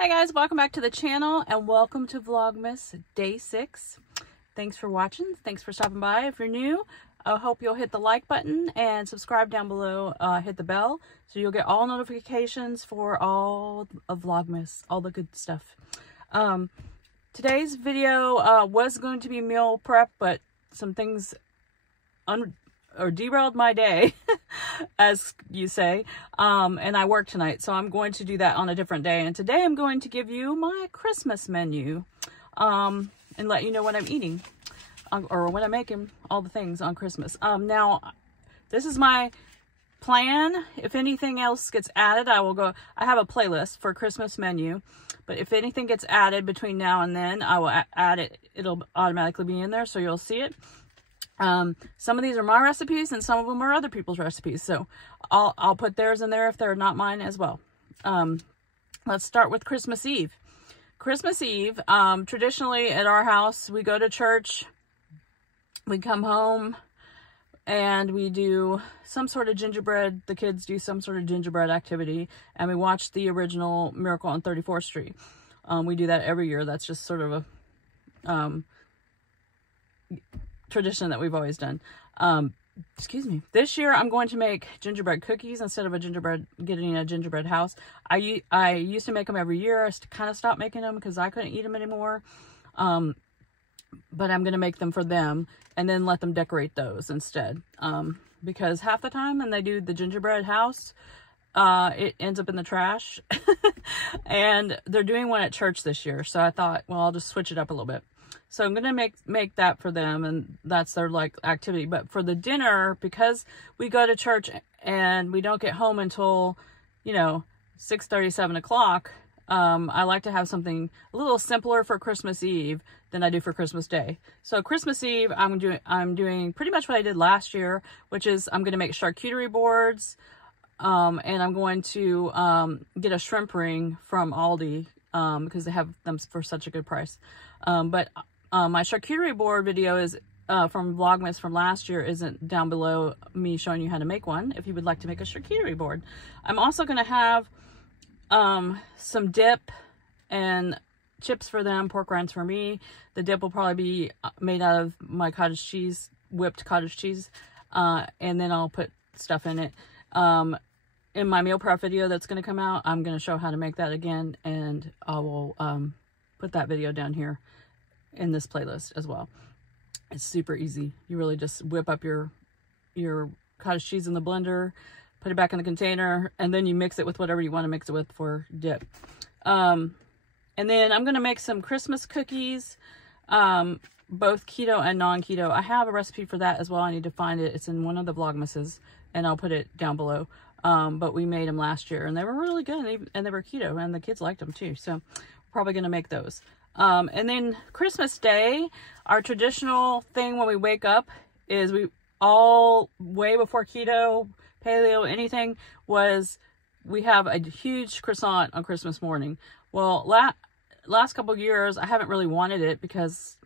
Hey guys, welcome back to the channel and welcome to Vlogmas Day 6. Thanks for watching. Thanks for stopping by. If you're new, I hope you'll hit the like button and subscribe down below. Hit the bell so you'll get all notifications for all of Vlogmas, all the good stuff. Today's video was going to be meal prep, but some things derailed my day, as you say, and I work tonight, so I'm going to do that on a different day. And today I'm going to give you my Christmas menu and let you know what I'm eating or what I'm making, all the things on Christmas. Now this is my plan. If anything else gets added, I have a playlist for Christmas menu, but if anything gets added between now and then, I will add it. It'll automatically be in there, so you'll see it. Some of these are my recipes and some of them are other people's recipes, so I'll put theirs in there if they're not mine as well. Let's start with Christmas Eve. Christmas Eve, traditionally at our house, we go to church, we come home, and we do some sort of gingerbread. The kids do some sort of gingerbread activity, and we watch the original Miracle on 34th Street. We do that every year. That's just sort of a tradition that we've always done. Excuse me. This year I'm going to make gingerbread cookies instead of getting a gingerbread house. I used to make them every year. I kind of stopped making them because I couldn't eat them anymore. But I'm going to make them for them and then let them decorate those instead. Because half the time when they do the gingerbread house, it ends up in the trash. And they're doing one at church this year, so I thought, well, I'll just switch it up a little bit. So I'm going to make that for them, and that's their activity. But for the dinner, because we go to church and we don't get home until, 6:30, 7 o'clock, I like to have something a little simpler for Christmas Eve than I do for Christmas Day. So Christmas Eve, I'm doing pretty much what I did last year, which is I'm going to make charcuterie boards, and I'm going to get a shrimp ring from Aldi, because they have them for such a good price. But my charcuterie board video is from Vlogmas from last year isn't down below, me showing you how to make one if you would like to make a charcuterie board. I'm also going to have some dip and chips for them, pork rinds for me. The dip will probably be made out of my cottage cheese, whipped cottage cheese, and then I'll put stuff in it. In my meal prep video that's going to come out, I'm going to show how to make that again, and I will put that video down here in this playlist as well. It's super easy. You really just whip up your cottage cheese in the blender, put it back in the container, and then you mix it with whatever you want to mix it with for dip. And then I'm going to make some Christmas cookies, both keto and non-keto. I have a recipe for that as well. I need to find it. It's in one of the Vlogmases, and I'll put it down below. But we made them last year and they were really good, and they were keto, and the kids liked them too. So we're probably going to make those. And then Christmas Day, our traditional thing when we wake up is way before keto, paleo, anything, was we have a huge croissant on Christmas morning. Well, last couple of years, I haven't really wanted it because,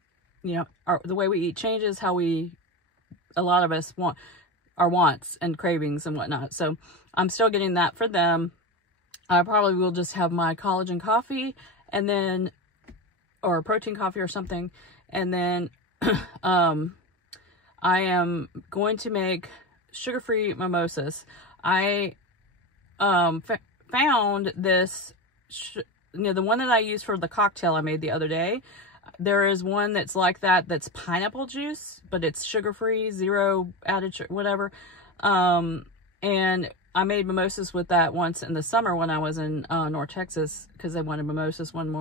the way we eat changes, a lot of us want our wants and cravings and whatnot. So I'm still getting that for them. I probably will just have my collagen coffee and then, or protein coffee or something. And then, I am going to make sugar-free mimosas. I, found this, the one that I used for the cocktail I made the other day. There is one that's like that, that's pineapple juice, but it's sugar-free, zero added sugar, whatever. And I made mimosas with that once in the summer when I was in North Texas, because I wanted mimosas one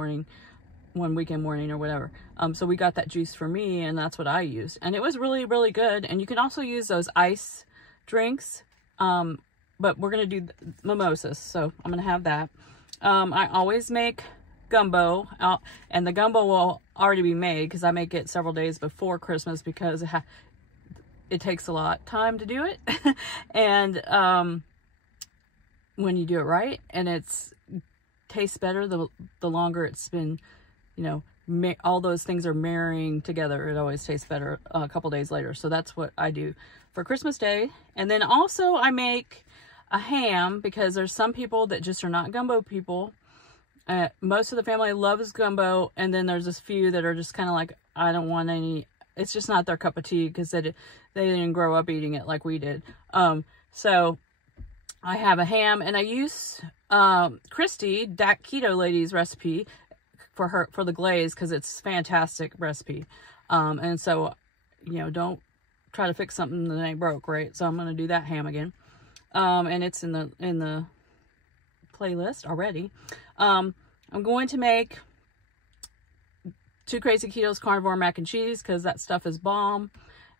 weekend morning or whatever. So we got that juice for me, and that's what I used. And it was really, really good. And you can also use those ice drinks, but we're going to do mimosas, so I'm going to have that. I always make gumbo, and the gumbo will already be made because I make it several days before Christmas because it takes a lot of time to do it. And when you do it right, and tastes better the longer it's been, all those things are marrying together. It always tastes better a couple days later. So that's what I do for Christmas Day. And then also I make a ham because there's some people that just are not gumbo people. Most of the family loves gumbo, and then there's this few that are just kind of like, I don't want any. It's just not their cup of tea because they didn't grow up eating it like we did. So I have a ham, and I use Christy, that Keto lady's recipe for the glaze because it's fantastic recipe. And so, you know, don't try to fix something that ain't broke, right? So I'm gonna do that ham again, and it's in the playlist already. I'm going to make 2 Crazy Ketos carnivore mac and cheese because that stuff is bomb,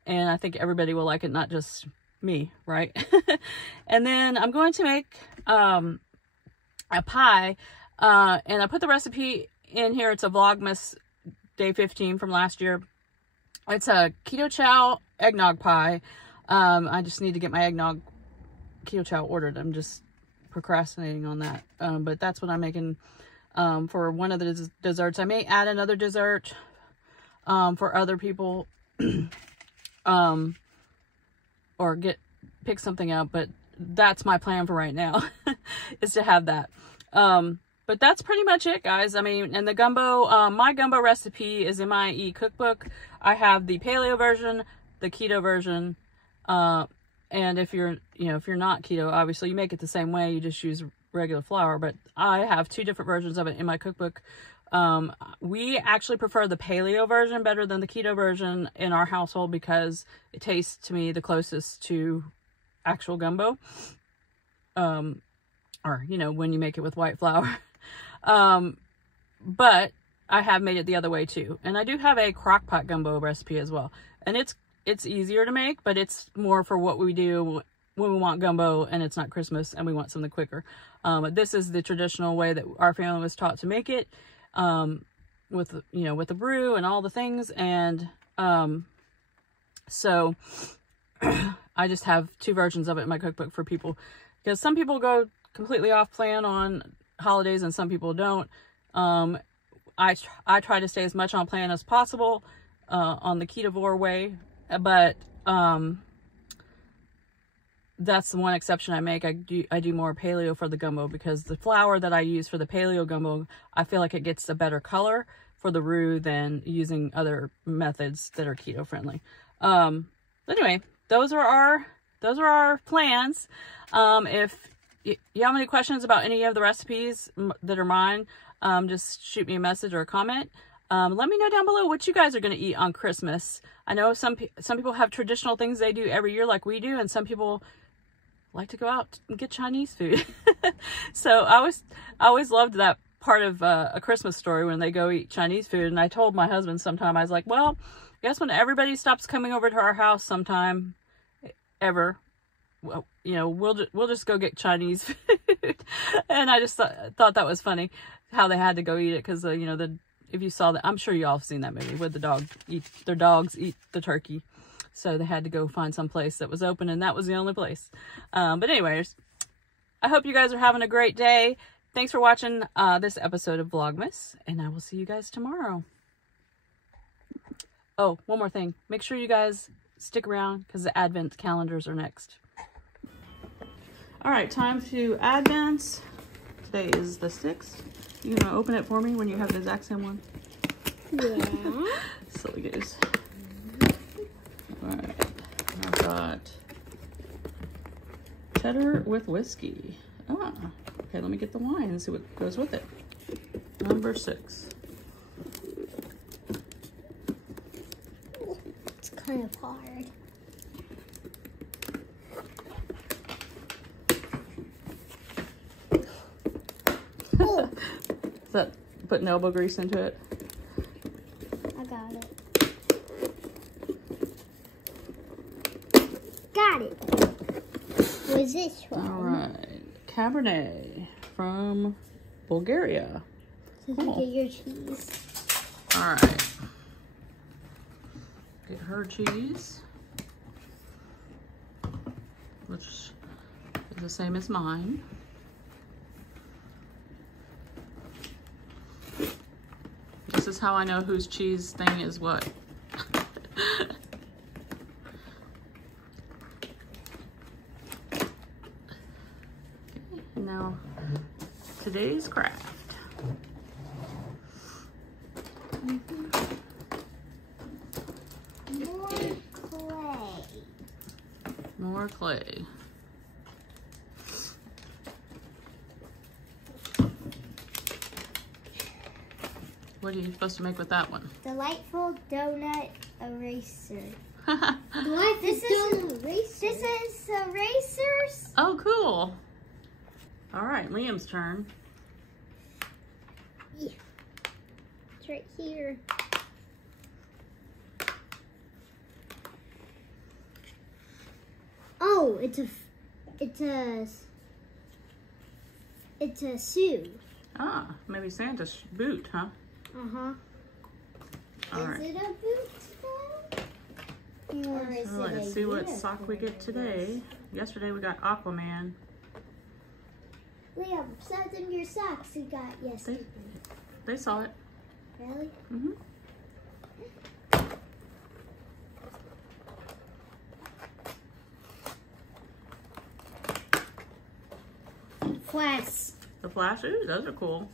and I think everybody will like it, not just me, right? And then I'm going to make a pie, and I put the recipe in here. It's a Vlogmas day 15 from last year. It's a keto chow eggnog pie. I just need to get my eggnog keto chow ordered. I'm just procrastinating on that, but that's what I'm making for one of the desserts. I may add another dessert for other people, or pick something up, but that's my plan for right now is to have that. But that's pretty much it, guys. I mean, and the gumbo, my gumbo recipe is in my e-cookbook. I have the paleo version, the keto version, and if you're not keto, obviously you make it the same way, you just use regular flour, but I have 2 different versions of it in my cookbook. We actually prefer the paleo version better than the keto version in our household because it tastes to me the closest to actual gumbo, or you know, when you make it with white flour. But I have made it the other way too, and I do have a crock pot gumbo recipe as well, and it's easier to make, but it's more for what we do when we want gumbo and it's not Christmas and we want something quicker. But this is the traditional way that our family was taught to make it, with the brew and all the things. And so I just have 2 versions of it in my cookbook for people, because some people go completely off plan on holidays and some people don't. I try to stay as much on plan as possible on the ketovore way, but that's the one exception I make. I do more paleo for the gumbo because the flour that I use for the paleo gumbo, I feel like it gets a better color for the roux than using other methods that are keto friendly. Anyway, those are our plans. If you have any questions about any of the recipes that are mine, just shoot me a message or a comment. Let me know down below what you guys are going to eat on Christmas. I know some people have traditional things they do every year like we do, and some people like to go out and get Chinese food. So I always loved that part of A Christmas Story when they go eat Chinese food. And I told my husband sometime, I was like, well, I guess when everybody stops coming over to our house sometime ever, well, you know, we'll just go get Chinese food. And I just thought that was funny how they had to go eat it, because you know, if you saw that, I'm sure you all have seen that movie where their dogs eat the turkey. So they had to go find some place that was open, and that was the only place. But anyways, I hope you guys are having a great day. Thanks for watching this episode of Vlogmas, and I will see you guys tomorrow. Oh, one more thing. Make sure you guys stick around because the Advent calendars are next. All right, time to Advents. Today is the 6th. You gonna open it for me when you have the exact same one? Yeah. Silly goose. All right, I've got cheddar with whiskey. Ah, okay, let me get the wine and see what goes with it. Number 6. It's kind of hard. Oh. Is that putting elbow grease into it? I got it. Got it. What is this from? All right, Cabernet from Bulgaria. So you get your cheese. All right, get her cheese, which is the same as mine. This is how I know whose cheese thing is what. Now, today's craft. more clay. What are you supposed to make with that one? Delightful donut eraser. This is erasers. Oh, cool. All right, Liam's turn. Yeah. It's right here. Oh, it's a shoe. Ah, maybe Santa's boot, huh? Uh-huh. All right. Is it a boot though? Or is So it let's a see what sock we get today. Yesterday we got Aquaman. Liam, send them your socks you got yesterday. They saw it. Really? Mm-hmm. Flash. The Flash, ooh, those are cool.